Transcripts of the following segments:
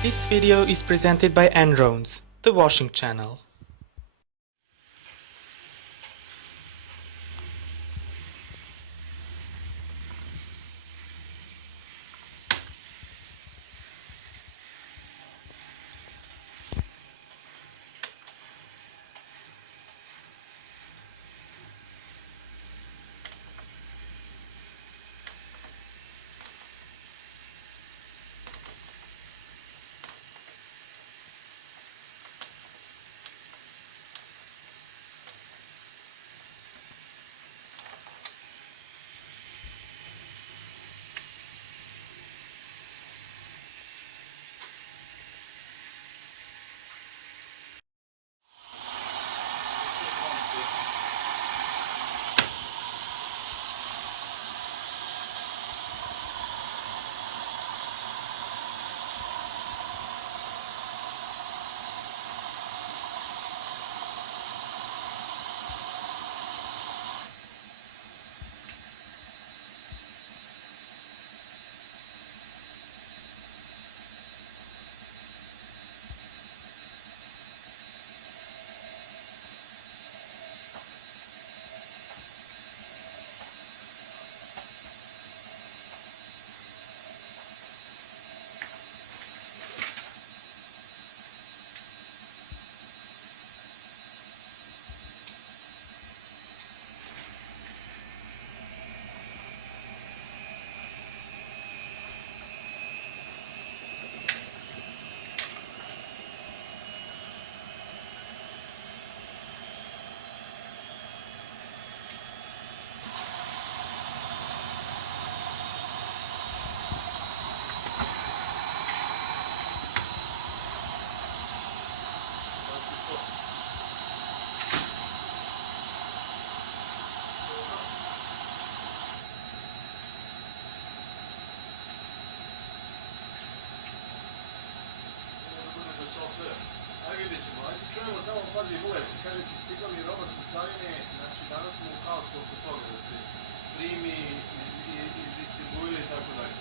This video is presented by Enrons, the washing channel. Čujemo samo pazi uvek, kaže ti stigla mi roba sa carine, znači danas smo u haosu oko toga da se primi, izdistribuira i tako dalje.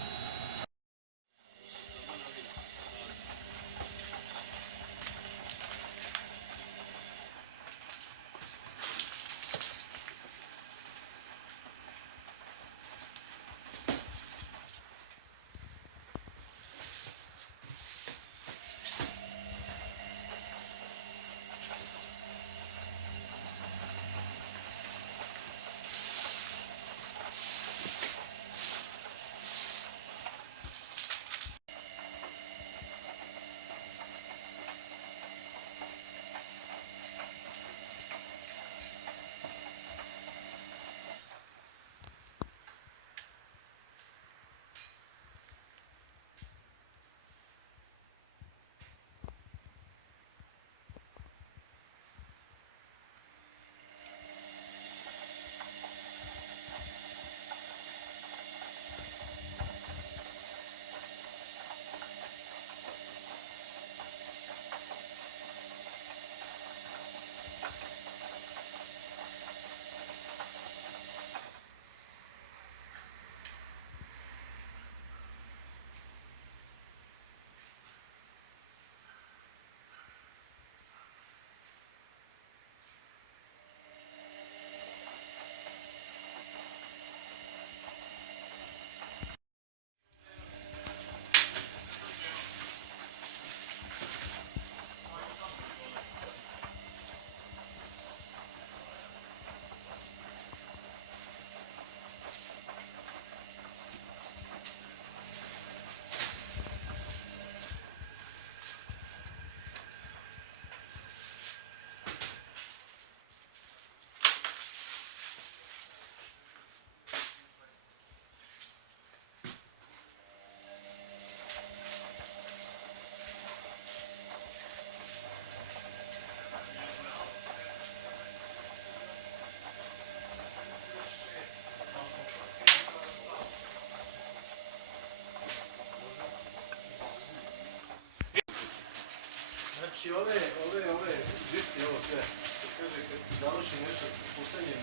Znači ove žipci, ovo sve, što kaže kad završi nešto s pusanjem,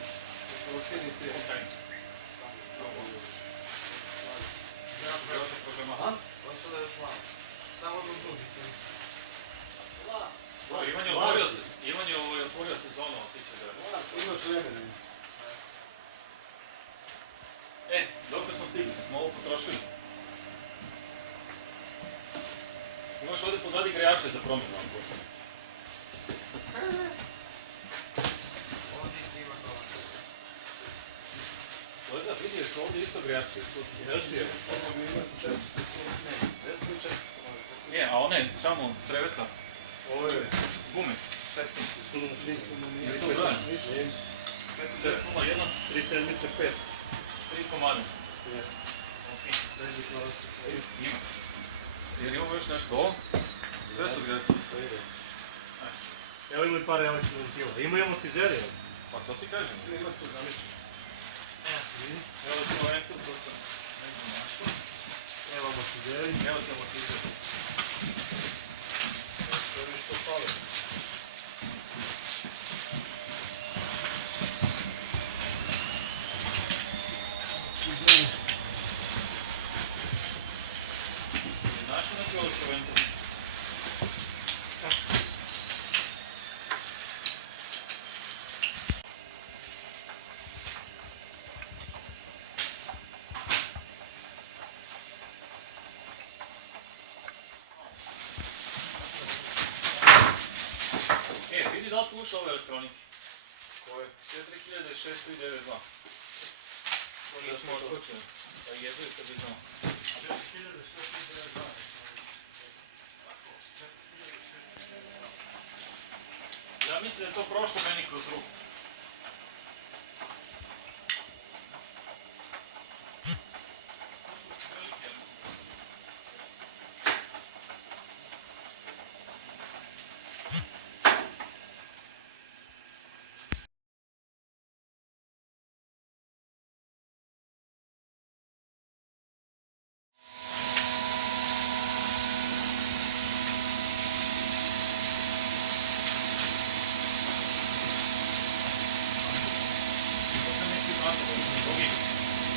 kad ocijenite... Aha? Ovo sada još malo. Samo do drugi. Imaš ovdje pozadi grejače za promjenu. Leza, vidio što ovdje isto grejače. Nije, a one samo creveta. Ovo je Gume. 16. Nisu to broj? 4,01, 3 sedmice, 5. 3 komada. Ok. Ima. Jer imamo još nešto ovo? Sve su grejače. Evo imaju par električnih motiva. Ima i amortizeri. Pa to ti kažem. Ima tu zamišljeno. Evo ti ovaj ektel, to sam negdje našao. Evo amortizeri. Evo ti amortizer. To je što pale. Našao neki ovo čoventu. Vidi da li smo ušli ove elektronike. Koje? 4692. Nismo otkočili. Pa jedu i kad bi znao. 4692. Ja mislim da je to prošlo meni kroz ruku.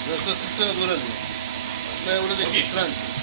Zašto si sve uradio? Šta je uradio Drugi. stranci?